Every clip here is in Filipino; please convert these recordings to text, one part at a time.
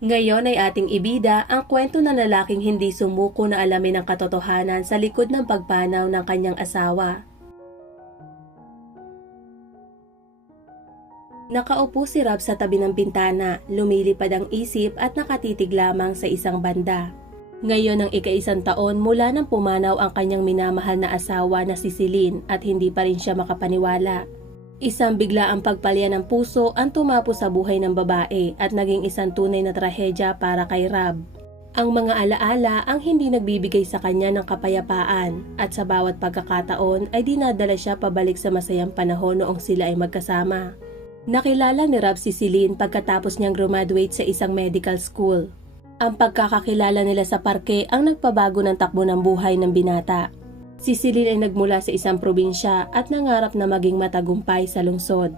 Ngayon ay ating ibida ang kwento ng lalaking hindi sumuko na alamin ang katotohanan sa likod ng pagpanaw ng kanyang asawa. Nakaupo si Rob sa tabi ng bintana, lumilipad ang isip at nakatitig lamang sa isang banda. Ngayon ang ika-1 taon mula nang pumanaw ang kanyang minamahal na asawa na si Celine at hindi pa rin siya makapaniwala. Isang biglaang pagpalya ng puso ang tumapo sa buhay ng babae at naging isang tunay na trahedya para kay Rob. Ang mga alaala ang hindi nagbibigay sa kanya ng kapayapaan at sa bawat pagkakataon ay dinadala siya pabalik sa masayang panahon noong sila ay magkasama. Nakilala ni Rob si Celine pagkatapos niyang graduate sa isang medical school. Ang pagkakakilala nila sa parke ang nagpabago ng takbo ng buhay ng binata. Si Celine ay nagmula sa isang probinsya at nangarap na maging matagumpay sa lungsod.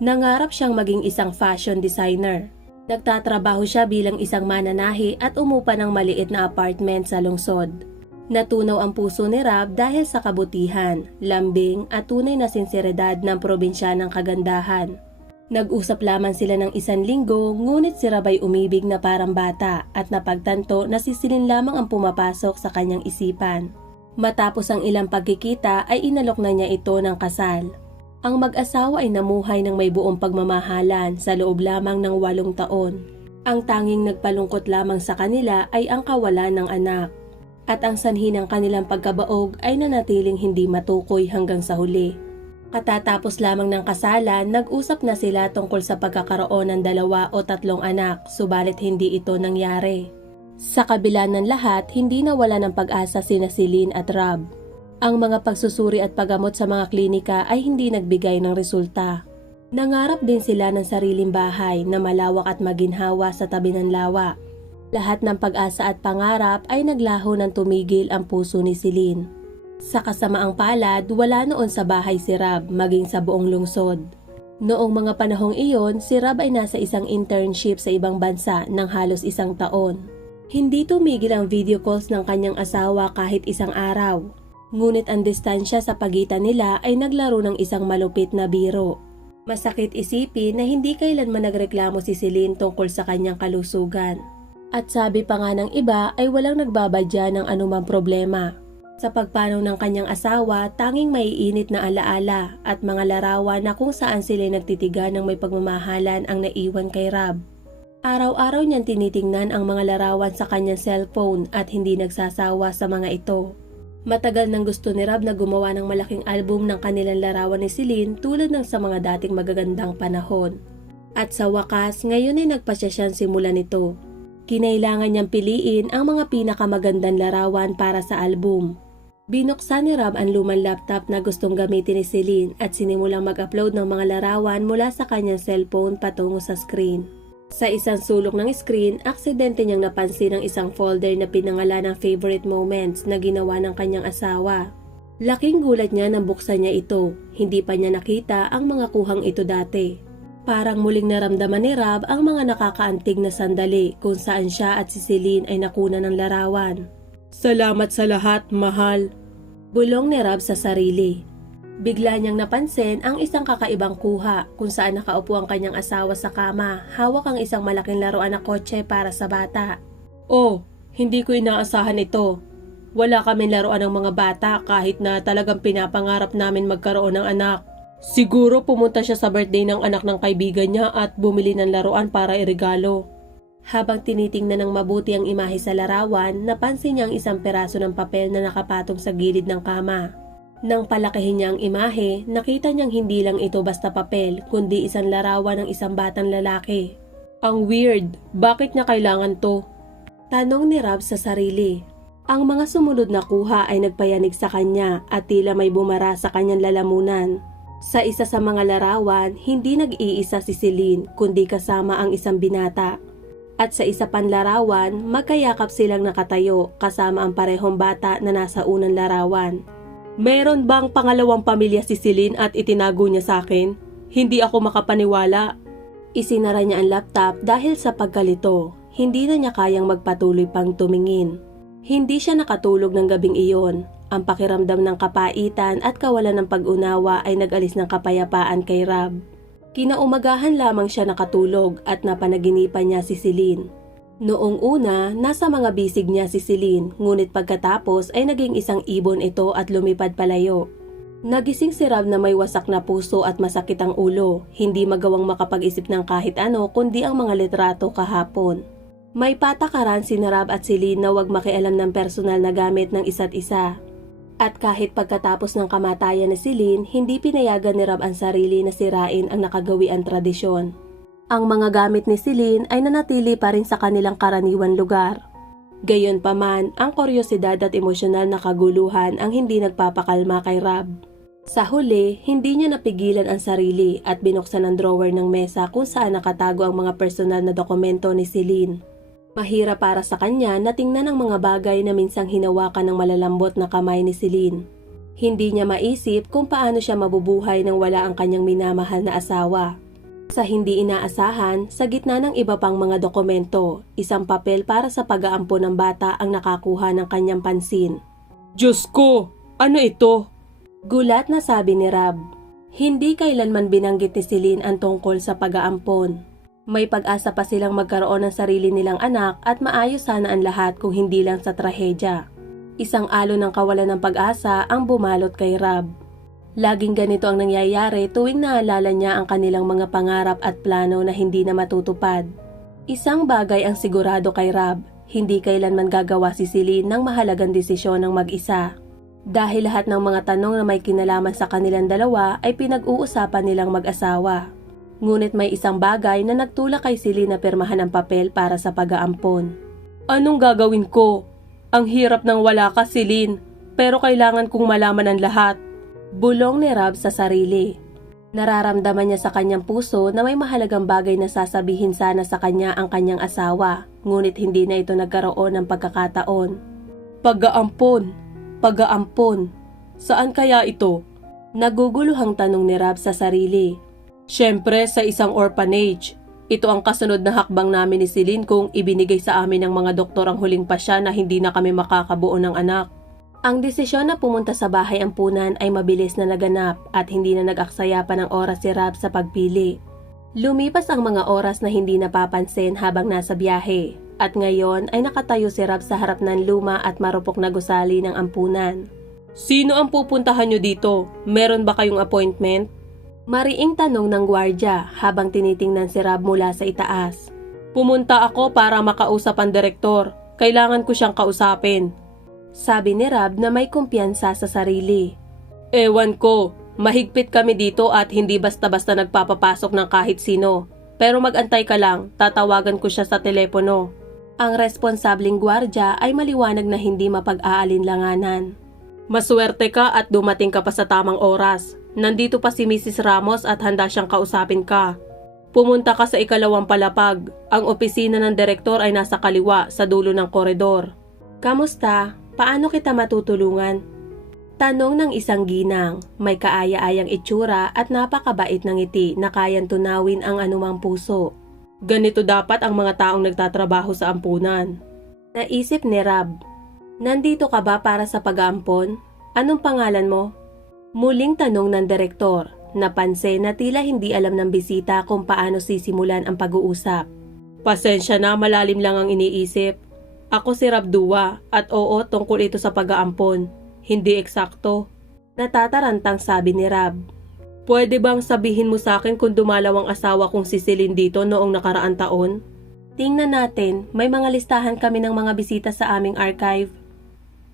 Nangarap siyang maging isang fashion designer. Nagtatrabaho siya bilang isang mananahi at umupa ng maliit na apartment sa lungsod. Natunaw ang puso ni Rob dahil sa kabutihan, lambing at tunay na sinseridad ng probinsyanang kagandahan. Nag-usap lamang sila ng 1 linggo, ngunit si Rob ay umibig na parang bata at napagtanto na si Celine lamang ang pumapasok sa kanyang isipan. Matapos ang ilang pagkikita ay inalok na niya ito ng kasal. Ang mag-asawa ay namuhay ng may buong pagmamahalan sa loob lamang ng 8 taon. Ang tanging nagpalungkot lamang sa kanila ay ang kawalan ng anak. At ang sanhi ng kanilang pagkabaog ay nanatiling hindi matukoy hanggang sa huli. Katatapos lamang ng kasalan, nag-usap na sila tungkol sa pagkakaroon ng 2 o 3 anak, subalit hindi ito nangyari. Sa kabila ng lahat, hindi nawala ng pag-asa sina Celine at Rob. Ang mga pagsusuri at paggamot sa mga klinika ay hindi nagbigay ng resulta. Nangarap din sila ng sariling bahay na malawak at maginhawa sa tabi ng lawa. Lahat ng pag-asa at pangarap ay naglaho ng tumigil ang puso ni Celine. Sa kasamaang palad, wala noon sa bahay si Rob maging sa buong lungsod. Noong mga panahong iyon, si Rob ay nasa isang internship sa ibang bansa ng halos 1 taon. Hindi tumigil ang video calls ng kanyang asawa kahit isang araw. Ngunit ang distansya sa pagitan nila ay naglaro ng isang malupit na biro. Masakit isipin na hindi kailanman nagreklamo si Celine tungkol sa kanyang kalusugan. At sabi pa nga ng iba ay walang nagbabadya ng anumang problema. Sa pagpanaw ng kanyang asawa, tanging maiinit na alaala at mga larawan na kung saan sila nagtitigan ng may pagmamahalan ang naiwan kay Rob. Araw-araw niyang tinitingnan ang mga larawan sa kanyang cellphone at hindi nagsasawa sa mga ito. Matagal nang gusto ni Rob na gumawa ng malaking album ng kanilang larawan ni Celine tulad ng sa mga dating magagandang panahon. At sa wakas, ngayon ay nagpasya siyang simulan ito. Kinailangan niyang piliin ang mga pinakamagandang larawan para sa album. Binuksan ni Rob ang lumang laptop na gustong gamitin ni Celine at sinimulang mag-upload ng mga larawan mula sa kanyang cellphone patungo sa screen. Sa isang sulok ng screen, aksidente niyang napansin ang isang folder na pinangalan ng favorite moments na ginawa ng kanyang asawa. Laking gulat niya nang buksan niya ito, hindi pa niya nakita ang mga kuhang ito dati. Parang muling naramdaman ni Rob ang mga nakakaantig na sandali kung saan siya at si Celine ay nakuna ng larawan. "Salamat sa lahat, mahal," bulong ni Rob sa sarili. Bigla niyang napansin ang isang kakaibang kuha kung saan nakaupo ang kanyang asawa sa kama, hawak ang isang malaking laruan na kotse para sa bata. "Oh, hindi ko inaasahan ito. Wala kaming laruan ng mga bata kahit na talagang pinapangarap namin magkaroon ng anak. Siguro pumunta siya sa birthday ng anak ng kaibigan niya at bumili ng laruan para iregalo." Habang tinitingnan ng mabuti ang imahe sa larawan, napansin niya ang isang peraso ng papel na nakapatong sa gilid ng kama. Nang palakihin niya ang imahe, nakita niyang hindi lang ito basta papel, kundi isang larawan ng isang batang lalaki. "Ang weird, bakit niya kailangan to?" tanong ni Rob sa sarili. Ang mga sumunod na kuha ay nagpayanig sa kanya at tila may bumara sa kanyang lalamunan. Sa isa sa mga larawan, hindi nag-iisa si Celine kundi kasama ang isang binata. At sa isa pang larawan, magkayakap silang nakatayo kasama ang parehong bata na nasa unang larawan. "Meron bang pangalawang pamilya si Celine at itinago niya sa akin? Hindi ako makapaniwala." Isinara niya ang laptop dahil sa pagkalito. Hindi na niya kayang magpatuloy pang tumingin. Hindi siya nakatulog ng gabing iyon. Ang pakiramdam ng kapaitan at kawalan ng pag-unawa ay nag-alis ng kapayapaan kay Rob. Kinaumagahan lamang siya nakatulog at napanaginipan niya si Celine. Noong una, nasa mga bisig niya si Celine, ngunit pagkatapos ay naging isang ibon ito at lumipad palayo. Nagising si Rob na may wasak na puso at masakit ang ulo, hindi magawang makapag-isip ng kahit ano kundi ang mga litrato kahapon. May patakaran si Rob at Celine na huwag makialam ng personal na gamit ng isa't isa. At kahit pagkatapos ng kamatayan ni Celine, hindi pinayagan ni Rob ang sarili na sirain ang nakagawian tradisyon. Ang mga gamit ni Celine ay nanatili pa rin sa kanilang karaniwan lugar. Gayunpaman, ang kuryosidad at emosyonal na kaguluhan ang hindi nagpapakalma kay Rob. Sa huli, hindi niya napigilan ang sarili at binuksan ang drawer ng mesa kung saan nakatago ang mga personal na dokumento ni Celine. Mahirap para sa kanya na tingnan ang mga bagay na minsang hinawakan ng malalambot na kamay ni Celine. Hindi niya maisip kung paano siya mabubuhay nang wala ang kanyang minamahal na asawa. Sa hindi inaasahan, sa gitna ng iba pang mga dokumento, isang papel para sa pag-aampon ng bata ang nakakuha ng kanyang pansin. Diyos ko! Ano ito? Gulat na sabi ni Rob. Hindi kailanman binanggit ni Celine ang tungkol sa pag-aampon. May pag-asa pa silang magkaroon ng sarili nilang anak at maayos sana ang lahat kung hindi lang sa trahedya. Isang alon ng kawalan ng pag-asa ang bumalot kay Rob. Laging ganito ang nangyayari tuwing naalala niya ang kanilang mga pangarap at plano na hindi na matutupad. Isang bagay ang sigurado kay Rob, hindi kailanman gagawa si Celine ng mahalagang desisyon ng mag-isa. Dahil lahat ng mga tanong na may kinalaman sa kanilang dalawa ay pinag-uusapan nilang mag-asawa. Ngunit may isang bagay na nagtulak kay Celine na pirmahan ang papel para sa pag-aampon. Anong gagawin ko? Ang hirap ng wala ka, Celine, pero kailangan kong malaman ang lahat. Bulong ni Rob sa sarili. Nararamdaman niya sa kanyang puso na may mahalagang bagay na sasabihin sana sa kanya ang kanyang asawa, ngunit hindi na ito nagkaroon ng pagkakataon. Pag-aampon. Pag-aampon. Saan kaya ito? Naguguluhang tanong ni Rob sa sarili. Siyempre sa isang orphanage. Ito ang kasunod na hakbang namin ni Celine kung ibinigay sa amin ng mga doktor ang huling pasya na hindi na kami makakabuo ng anak. Ang desisyon na pumunta sa bahay ampunan ay mabilis na naganap at hindi na nag-aksaya pa ng oras si Rob sa pagpili. Lumipas ang mga oras na hindi napapansin habang nasa biyahe at ngayon ay nakatayo si Rob sa harap ng luma at marupok na gusali ng ampunan. Sino ang pupuntahan nyo dito? Meron ba kayong appointment? Mariing tanong ng gwardya habang tinitingnan si Rob mula sa itaas. Pumunta ako para makausap ang direktor. Kailangan ko siyang kausapin. Sabi ni Rob na may kumpiyansa sa sarili. Ewan ko, mahigpit kami dito at hindi basta-basta nagpapapasok ng kahit sino. Pero mag-antay ka lang, tatawagan ko siya sa telepono. Ang responsabling gwardya ay maliwanag na hindi mapag-aalinlanganan. Maswerte ka at dumating ka pa sa tamang oras. Nandito pa si Mrs. Ramos at handa siyang kausapin ka. Pumunta ka sa ikalawang palapag. Ang opisina ng direktor ay nasa kaliwa sa dulo ng koridor. Kamusta? Paano kita matutulungan? Tanong ng isang ginang, may kaaya-ayang itsura at napakabait ng ngiti na kayang tunawin ang anumang puso. Ganito dapat ang mga taong nagtatrabaho sa ampunan. Naisip ni Rob. Nandito ka ba para sa pag-aampon? Anong pangalan mo? Muling tanong ng direktor, napansin na tila hindi alam ng bisita kung paano sisimulan ang pag-uusap. Pasensya na, malalim lang ang iniisip. Ako si Rob Dua at oo tungkol ito sa pag-aampon. Hindi eksakto. Natatarantang sabi ni Rob. Pwede bang sabihin mo sa akin kung dumalaw ang asawa kong si Celine dito noong nakaraang taon? Tingnan natin, may mga listahan kami ng mga bisita sa aming archive.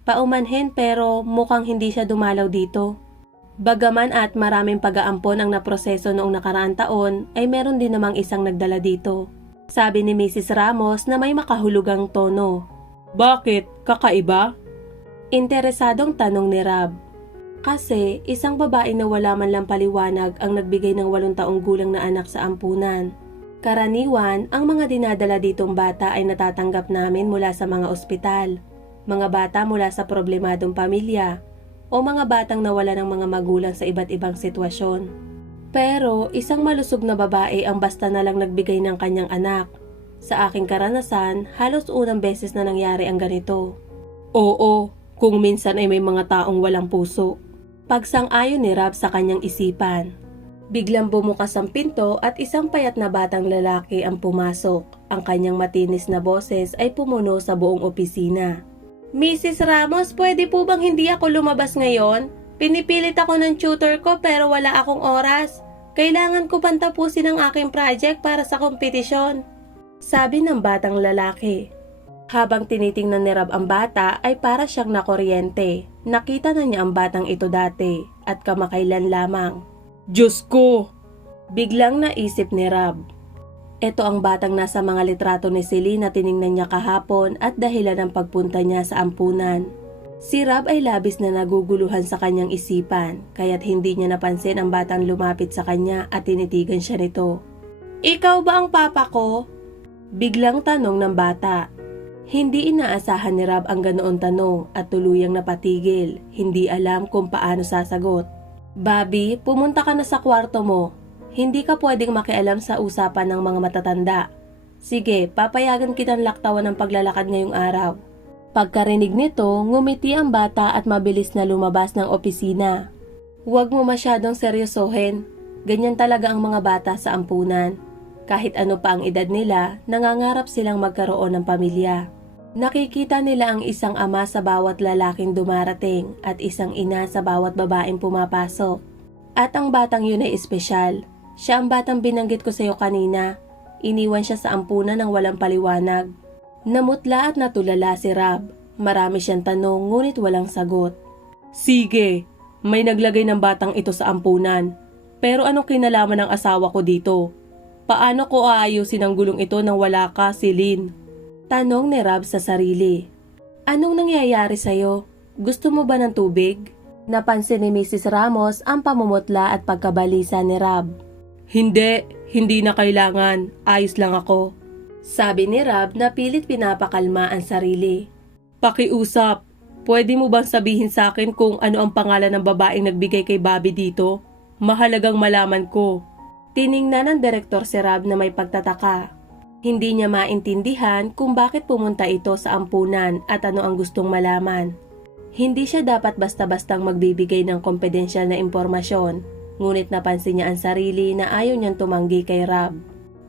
Paumanhin pero mukhang hindi siya dumalaw dito. Bagaman at maraming pag-aampon ang naproseso noong nakaraang taon, ay meron din namang isang nagdala dito. Sabi ni Mrs. Ramos na may makahulugang tono. Bakit? Kakaiba? Interesadong tanong ni Rob. Kasi isang babae na wala man lang paliwanag ang nagbigay ng 8 taong gulang na anak sa ampunan. Karaniwan, ang mga dinadala ditong bata ay natatanggap namin mula sa mga ospital, mga bata mula sa problemadong pamilya, o mga batang nawala ng mga magulang sa iba't ibang sitwasyon. Pero isang malusog na babae ang basta na lang nagbigay ng kanyang anak. Sa aking karanasan, halos unang beses na nangyari ang ganito. Oo, kung minsan ay may mga taong walang puso. Pagsang-ayon ni Rob sa kanyang isipan. Biglang bumukas ang pinto at isang payat na batang lalaki ang pumasok. Ang kanyang matinis na boses ay pumuno sa buong opisina. Mrs. Ramos, pwede po bang hindi ako lumabas ngayon? Pinipilit ako ng tutor ko pero wala akong oras. Kailangan ko pang tapusin ang aking project para sa kompetisyon. Sabi ng batang lalaki. Habang tinitingnan ni Rob ang bata ay para siyang nakuryente. Nakita na niya ang batang ito dati at kamakailan lamang. Diyos ko! Biglang naisip ni Rob. Ito ang batang nasa mga litrato ni Celine na tiningnan niya kahapon at dahilan ng pagpunta niya sa ampunan. Si Rob ay labis na naguguluhan sa kanyang isipan, kaya't hindi niya napansin ang batang lumapit sa kanya at tinitigan siya nito. Ikaw ba ang papa ko? Biglang tanong ng bata. Hindi inaasahan ni Rob ang ganoon tanong at tuluyang napatigil, hindi alam kung paano sasagot. Bobby, pumunta ka na sa kwarto mo. Hindi ka pwedeng makialam sa usapan ng mga matatanda. Sige, papayagan kitang laktawan ng paglalakad ngayong araw. Pagkarinig nito, ngumiti ang bata at mabilis na lumabas ng opisina. Huwag mo masyadong seryosohin. Ganyan talaga ang mga bata sa ampunan. Kahit ano pa ang edad nila, nangangarap silang magkaroon ng pamilya. Nakikita nila ang isang ama sa bawat lalaking dumarating at isang ina sa bawat babaeng pumapasok. At ang batang yun ay espesyal. Siya ang batang binanggit ko sa iyo kanina. Iniwan siya sa ampunan ng walang paliwanag. Namutla at natulala si Rob. Marami siyang tanong ngunit walang sagot. Sige, may naglagay ng batang ito sa ampunan. Pero anong kinalaman ng asawa ko dito? Paano ko aayusin ang gulong ito nang wala ka, Celine? Tanong ni Rob sa sarili. Anong nangyayari sa'yo? Gusto mo ba ng tubig? Napansin ni Mrs. Ramos ang pamumutla at pagkabalisa ni Rob. Hindi na kailangan. Ayos lang ako. Sabi ni Rob na pilit pinapakalma ang sarili. Pakiusap, pwede mo bang sabihin sa akin kung ano ang pangalan ng babaeng nagbigay kay Bobby dito? Mahalagang malaman ko. Tiningnan ng direktor si Rob na may pagtataka. Hindi niya maintindihan kung bakit pumunta ito sa ampunan at ano ang gustong malaman. Hindi siya dapat basta-bastang magbibigay ng kompedensyal na impormasyon, ngunit napansin niya ang sarili na ayaw niyang tumanggi kay Rob.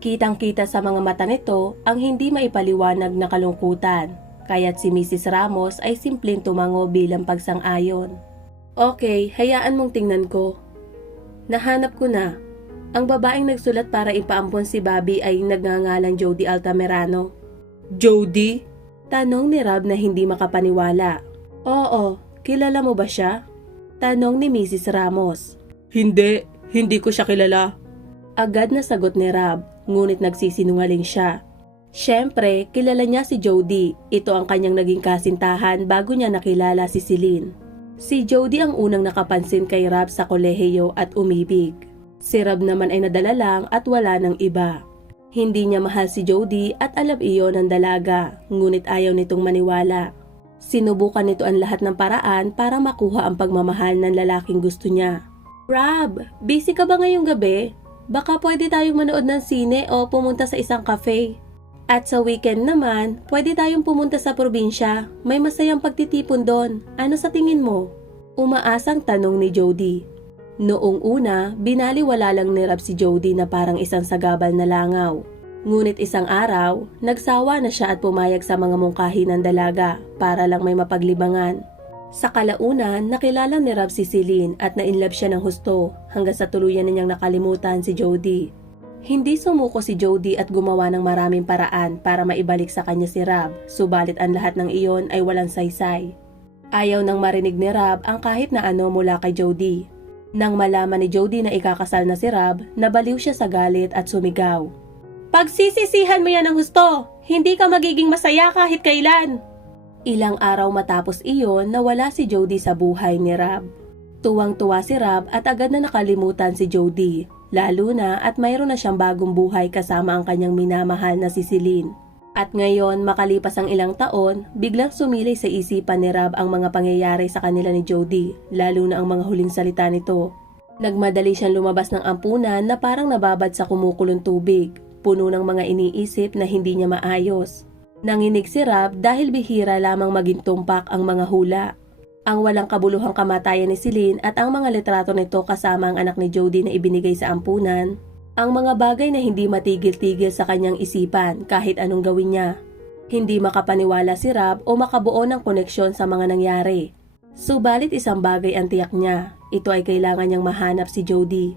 Kitang-kita sa mga mata nito ang hindi maipaliwanag na kalungkutan, kaya't si Mrs. Ramos ay simpleng tumango bilang pagsang-ayon. Okay, hayaan mong tingnan ko. Nahanap ko na. Ang babaeng nagsulat para ipaampon si Bobby ay nagngangalang Jody Altamirano. Jody? Tanong ni Rob na hindi makapaniwala. Oo, kilala mo ba siya? Tanong ni Mrs. Ramos. Hindi ko siya kilala. Agad na sagot ni Rob, ngunit nagsisinungaling siya. Siyempre, kilala niya si Jody. Ito ang kanyang naging kasintahan bago niya nakilala si Celine. Si Jody ang unang nakapansin kay Rob sa kolehiyo at umibig. Si Rob naman ay nadala lang at wala ng iba. Hindi niya mahal si Jody at alam iyon ng dalaga, ngunit ayaw nitong maniwala. Sinubukan nito ang lahat ng paraan para makuha ang pagmamahal ng lalaking gusto niya. Rob, busy ka ba ngayong gabi? Baka pwede tayong manood ng sine o pumunta sa isang cafe. At sa weekend naman, pwede tayong pumunta sa probinsya. May masayang pagtitipon doon. Ano sa tingin mo? Umaasang tanong ni Jody. Noong una, binaliwala lang ni Rob si Jody na parang isang sagabal na langaw. Ngunit isang araw, nagsawa na siya at pumayag sa mga mungkahi ng dalaga para lang may mapaglibangan. Sa kalaunan, nakilala ni Rob si Celine at nainlove siya ng husto hanggang sa tuluyan na niyang nakalimutan si Jody. Hindi sumuko si Jody at gumawa ng maraming paraan para maibalik sa kanya si Rob, subalit ang lahat ng iyon ay walang saysay. Ayaw nang marinig ni Rob ang kahit na ano mula kay Jody. Nang malaman ni Jody na ikakasal na si Rob, nabaliw siya sa galit at sumigaw. Pagsisisihan mo yan ng husto! Hindi ka magiging masaya kahit kailan! Ilang araw matapos iyon, nawala si Jody sa buhay ni Rob. Tuwang-tuwa si Rob at agad na nakalimutan si Jody, lalo na at mayroon na siyang bagong buhay kasama ang kanyang minamahal na si Celine. At ngayon, makalipas ang ilang taon, biglang sumilay sa isipan ni Rob ang mga pangyayari sa kanila ni Jody, lalo na ang mga huling salita nito. Nagmadali siyang lumabas ng ampunan na parang nababad sa kumukulong tubig, puno ng mga iniisip na hindi niya maayos. Nanginig si Rob dahil bihira lamang maging tumpak ang mga hula. Ang walang kabuluhang kamatayan ni Celine at ang mga litrato nito kasama ang anak ni Jody na ibinigay sa ampunan, Ang mga bagay na hindi matigil-tigil sa kanyang isipan kahit anong gawin niya. Hindi makapaniwala si Rob o makabuo ng koneksyon sa mga nangyari. Subalit isang bagay ang tiyak niya, ito ay kailangan niyang mahanap si Jody.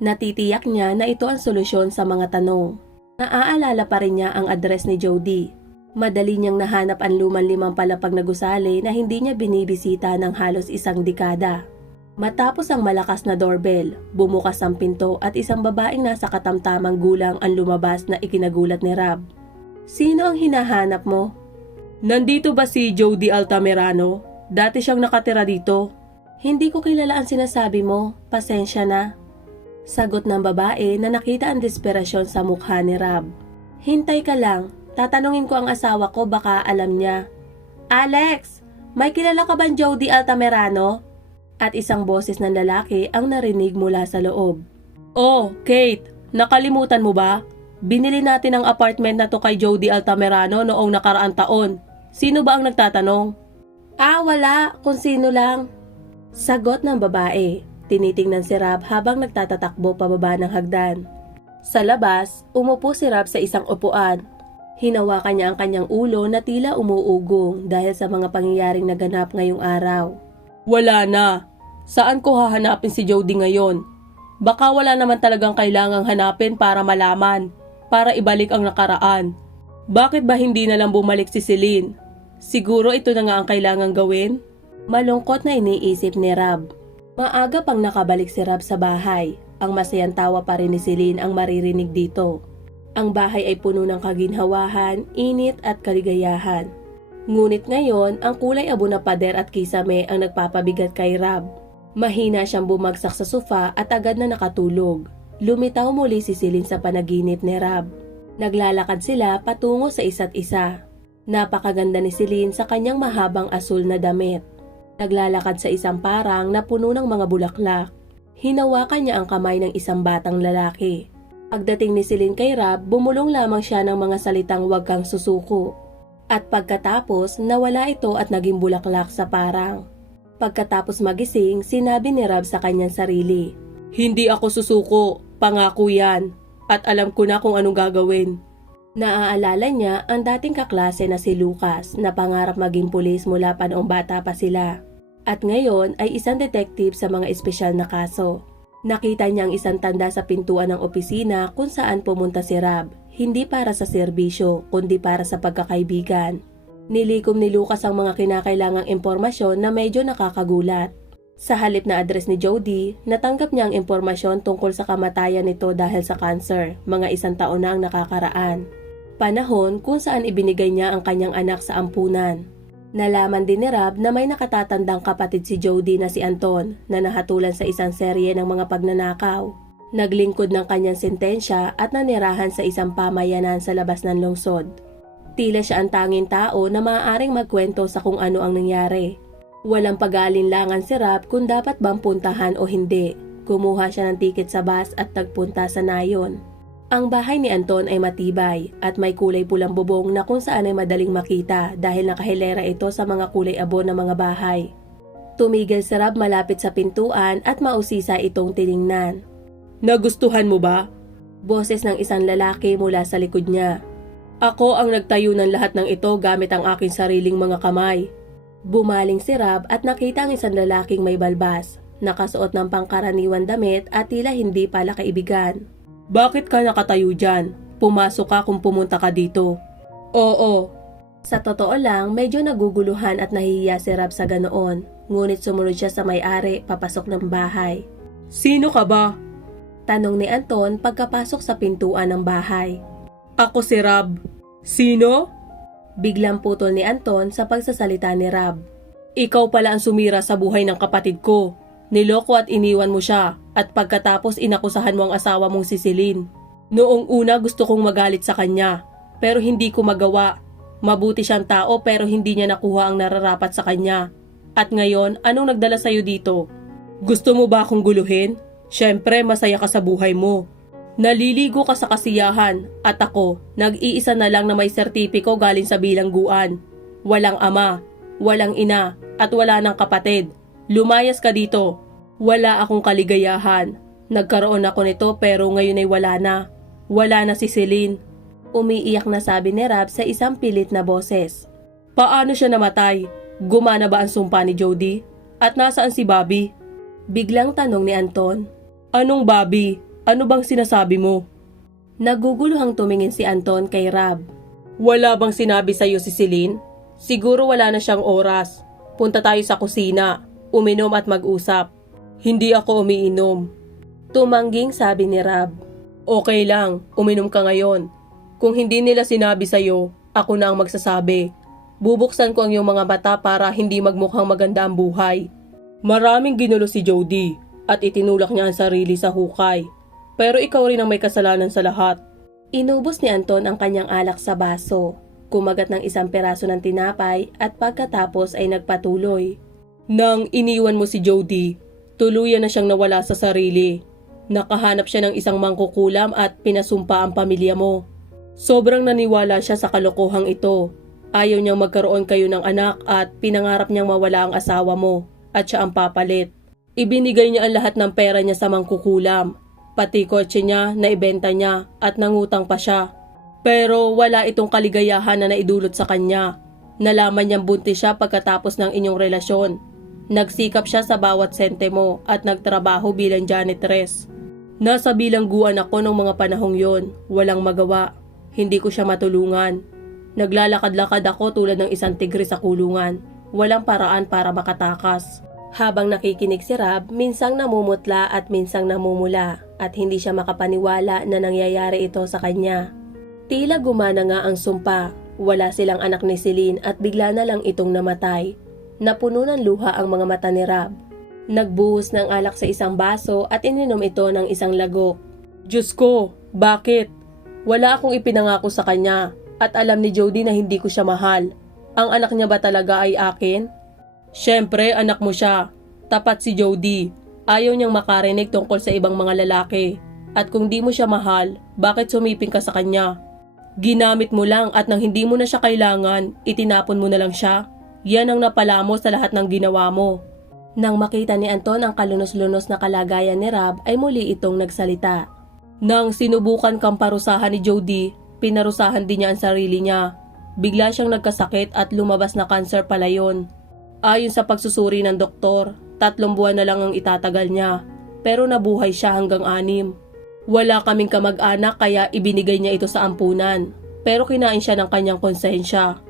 Natitiyak niya na ito ang solusyon sa mga tanong. Naaalala pa rin niya ang address ni Jody. Madali niyang nahanap ang lumang palapag na gusali na hindi niya binibisita ng halos isang dekada. Matapos ang malakas na doorbell, bumukas ang pinto at isang babaeng nasa katamtamang gulang ang lumabas na ikinagulat ni Rob. Sino ang hinahanap mo? Nandito ba si Jody Altamirano? Dati siyang nakatira dito. Hindi ko kilala ang sinasabi mo, pasensya na. Sagot ng babae na nakita ang desperasyon sa mukha ni Rob. Hintay ka lang, tatanungin ko ang asawa ko baka alam niya. Alex, may kilala ka bang Jody Altamirano? At isang boses ng lalaki ang narinig mula sa loob. Oh, Kate, nakalimutan mo ba? Binili natin ang apartment na to kay Jody Altamirano noong nakaraang taon. Sino ba ang nagtatanong? Wala, kung sino lang. Sagot ng babae. Tinitingnan si Rob habang nagtatatakbo pababa ng hagdan. Sa labas, umupo si Rob sa isang upuan. Hinawakan niya ang kanyang ulo na tila umuugong dahil sa mga pangyayaring naganap ngayong araw. Wala na. Saan ko hahanapin si Jody ngayon? Baka wala naman talagang kailangang hanapin para malaman, para ibalik ang nakaraan. Bakit ba hindi na lang bumalik si Celine? Siguro ito na nga ang kailangang gawin? Malungkot na iniisip ni Rob. Maaga pang nakabalik si Rob sa bahay. Ang masayang tawa pa rin ni Celine ang maririnig dito. Ang bahay ay puno ng kaginhawahan, init at kaligayahan. Ngunit ngayon, ang kulay abo na pader at kisame ang nagpapabigat kay Rob. Mahina siyang bumagsak sa sofa at agad na nakatulog. Lumitaw muli si Celine sa panaginip ni Rob. Naglalakad sila patungo sa isa't isa. Napakaganda ni Celine sa kanyang mahabang asul na damit. Naglalakad sa isang parang na puno ng mga bulaklak. Hinawakan niya ang kamay ng isang batang lalaki. Pagdating ni Celine kay Rob, bumulong lamang siya ng mga salitang "Huwag kang susuko." At pagkatapos, nawala ito at naging bulaklak sa parang. Pagkatapos magising, sinabi ni Rob sa kanyang sarili, "Hindi ako susuko, pangako yan, at alam ko na kung anong gagawin." Naaalala niya ang dating kaklase na si Lucas na pangarap maging pulis mula pa noong bata pa sila. At ngayon ay isang detective sa mga espesyal na kaso. Nakita niya ang isang tanda sa pintuan ng opisina kung saan pumunta si Rob. Hindi para sa serbisyo, kundi para sa pagkakaibigan. Nilikom ni Lucas ang mga kinakailangang impormasyon na medyo nakakagulat. Sa halip na address ni Jody, natanggap niya ang impormasyon tungkol sa kamatayan nito dahil sa cancer, mga 1 taon na ang nakakaraan. Panahon kung saan ibinigay niya ang kanyang anak sa ampunan. Nalaman din ni Rob na may nakatatandang kapatid si Jody na si Anton na nahatulan sa isang serye ng mga pagnanakaw. Naglingkod ng kanyang sentensya at nanirahan sa isang pamayanan sa labas ng lungsod. Tila siya ang tanging tao na maaaring magkwento sa kung ano ang nangyari. Walang pag-aalinlangan si Rob kung dapat bang puntahan o hindi. Kumuha siya ng tiket sa bus at nagpunta sa nayon. Ang bahay ni Anton ay matibay at may kulay pulang bubong na kung saan ay madaling makita dahil nakahilera ito sa mga kulay abo ng mga bahay. Tumigil si Rob malapit sa pintuan at mausisa itong tiningnan. Nagustuhan mo ba? Boses ng isang lalaki mula sa likod niya. Ako ang nagtayo ng lahat ng ito gamit ang aking sariling mga kamay. Bumaling si Rob at nakita ang isang lalaking may balbas, nakasuot ng pangkaraniwan damit at tila hindi pala kaibigan. Bakit ka nakatayo dyan? Pumasok ka kung pumunta ka dito. Oo. Sa totoo lang, medyo naguguluhan at nahihiya si Rob sa ganoon. Ngunit sumunod siya sa may-ari papasok ng bahay. Sino ka ba? Tanong ni Anton pagkapasok sa pintuan ng bahay. Ako si Rob. Sino? Biglang putol ni Anton sa pagsasalita ni Rob. Ikaw pala ang sumira sa buhay ng kapatid ko. Niloko at iniwan mo siya at pagkatapos inakusahan mo ang asawa mong si Celine. Noong una gusto kong magalit sa kanya pero hindi ko magawa. Mabuti siyang tao pero hindi niya nakuha ang nararapat sa kanya. At ngayon, anong nagdala sa'yo dito? Gusto mo ba akong guluhin? Siyempre, masaya ka sa buhay mo. Naliligo ka sa kasiyahan at ako, nag-iisa na lang na may sertipiko galing sa bilangguan. Walang ama, walang ina at wala ng kapatid. Lumayas ka dito. Wala akong kaligayahan. Nagkaroon ako nito pero ngayon ay wala na. Wala na si Celine. Umiiyak na sabi ni Rab sa isang pilit na boses. Paano siya namatay? Gumana ba ang sumpa ni Jody? At nasaan si Bobby? Biglang tanong ni Anton. Anong Bobby? Ano bang sinasabi mo? Naguguluhang tumingin si Anton kay Rab. Wala bang sinabi sa'yo si Celine? Siguro wala na siyang oras. Punta tayo sa kusina, uminom at mag-usap. Hindi ako umiinom. Tumangging sabi ni Rab. Okay lang, uminom ka ngayon. Kung hindi nila sinabi sa'yo, ako na ang magsasabi. Bubuksan ko ang iyong mga mata para hindi magmukhang maganda ang buhay. Maraming ginulo si Jody at itinulak niya ang sarili sa hukay. Pero ikaw rin ang may kasalanan sa lahat. Inubos ni Anton ang kanyang alak sa baso. Kumagat ng isang peraso ng tinapay at pagkatapos ay nagpatuloy. Nang iniwan mo si Jody, tuluyan na siyang nawala sa sarili. Nakahanap siya ng isang mangkukulam at pinasumpa ang pamilya mo. Sobrang naniwala siya sa kalokohang ito. Ayaw niyang magkaroon kayo ng anak at pinangarap niyang mawala ang asawa mo at siya ang papalit. Ibinigay niya ang lahat ng pera niya sa mangkukulam. Pati kotse niya na ibenta niya at nangutang pa siya. Pero wala itong kaligayahan na naidulot sa kanya. Nalaman niyang buntis siya pagkatapos ng inyong relasyon. Nagsikap siya sa bawat sentimo at nagtrabaho bilang janitress. Nasa bilangguan ako nung mga panahong yon, walang magawa. Hindi ko siya matulungan. Naglalakad-lakad ako tulad ng isang tigre sa kulungan. Walang paraan para makatakas. Habang nakikinig si Rab, minsang namumutla at minsang namumula at hindi siya makapaniwala na nangyayari ito sa kanya. Tila gumana nga ang sumpa. Wala silang anak ni Celine at bigla na lang itong namatay. Napuno ng luha ang mga mata ni Rab. Nagbuhos ng alak sa isang baso at ininom ito ng isang lagok. Diyos ko, bakit? Wala akong ipinangako sa kanya at alam ni Jody na hindi ko siya mahal. Ang anak niya ba talaga ay akin? Siyempre, anak mo siya. Tapat si Jody. Ayaw niyang makarinig tungkol sa ibang mga lalaki. At kung di mo siya mahal, bakit sumiping ka sa kanya? Ginamit mo lang at nang hindi mo na siya kailangan, itinapon mo na lang siya. Yan ang napala mo sa lahat ng ginawa mo. Nang makita ni Anton ang kalunos-lunos na kalagayan ni Rab ay muli itong nagsalita. Nang sinubukan kang parusahan ni Jody, pinarusahan din niya ang sarili niya. Bigla siyang nagkasakit at lumabas na cancer pala yun. Ayon sa pagsusuri ng doktor, 3 buwan na lang ang itatagal niya. Pero nabuhay siya hanggang 6. Wala kaming kamag-anak kaya ibinigay niya ito sa ampunan. Pero kinain siya ng kanyang konsensya.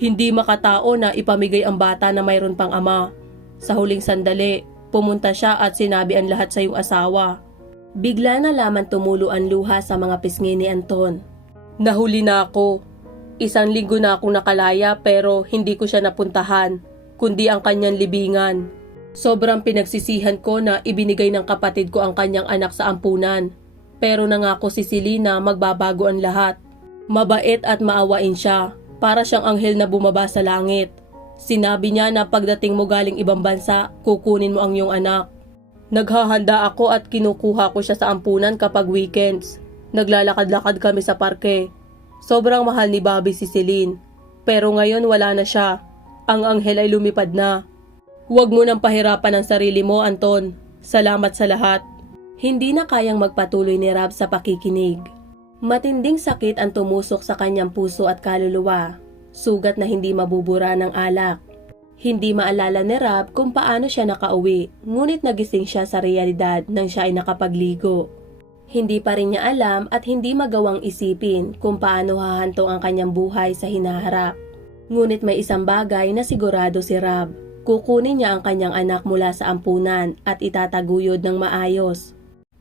Hindi makatao na ipamigay ang bata na mayroon pang ama. Sa huling sandali, pumunta siya at sinabi ang lahat sa iyong asawa. Bigla na lamang tumulo ang luha sa mga pisngi ni Anton. Nahuli na ako. 1 linggo na akong nakalaya pero hindi ko siya napuntahan, kundi ang kanyang libingan. Sobrang pinagsisihan ko na ibinigay ng kapatid ko ang kanyang anak sa ampunan. Pero nangako si Selena magbabago ang lahat. Mabait at maawain siya, para siyang anghel na bumaba sa langit. Sinabi niya na pagdating mo galing ibang bansa, kukunin mo ang iyong anak. Naghahanda ako at kinukuha ko siya sa ampunan kapag weekends. Naglalakad-lakad kami sa parke. Sobrang mahal ni Bobby si Celine. Pero ngayon wala na siya. Ang anghel ay lumipad na. Huwag mo nang pahirapan ang sarili mo, Anton. Salamat sa lahat. Hindi na kayang magpatuloy ni Rab sa pakikinig. Matinding sakit ang tumusok sa kanyang puso at kaluluwa. Sugat na hindi mabubura ng alak. Hindi maalala ni Rab kung paano siya nakauwi, ngunit nagising siya sa realidad nang siya ay nakapagligo. Hindi pa rin niya alam at hindi magawang isipin kung paano hahanto ang kanyang buhay sa hinaharap. Ngunit may isang bagay na sigurado si Rab. Kukunin niya ang kanyang anak mula sa ampunan at itataguyod ng maayos.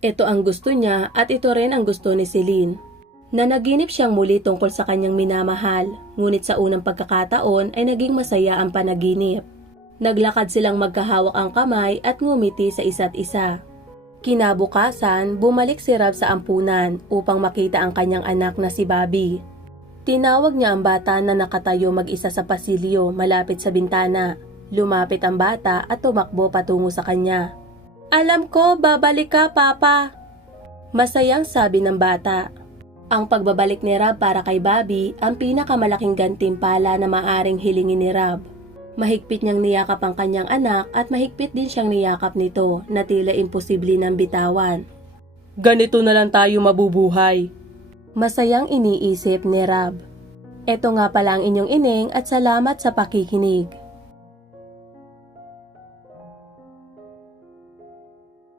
Ito ang gusto niya at ito rin ang gusto ni Celine. Nanaginip siyang muli tungkol sa kanyang minamahal, ngunit sa unang pagkakataon ay naging masaya ang panaginip. Naglakad silang magkahawak ang kamay at ngumiti sa isa't isa. Kinabukasan, bumalik si Rab sa ampunan upang makita ang kanyang anak na si Bobby. Tinawag niya ang bata na nakatayo mag-isa sa pasilyo malapit sa bintana. Lumapit ang bata at tumakbo patungo sa kanya. "Alam ko, babalik ka, Papa." Masayang sabi ng bata. Ang pagbabalik ni Rab para kay Bobby ang pinakamalaking gantimpala na maaring hilingin ni Rab. Mahigpit niyang niyakap ang kanyang anak at mahigpit din siyang niyakap nito na tila imposible nang bitawan. Ganito na lang tayo mabubuhay. Masayang iniisip ni Rab. Ito nga pala ang inyong ining at salamat sa pakikinig.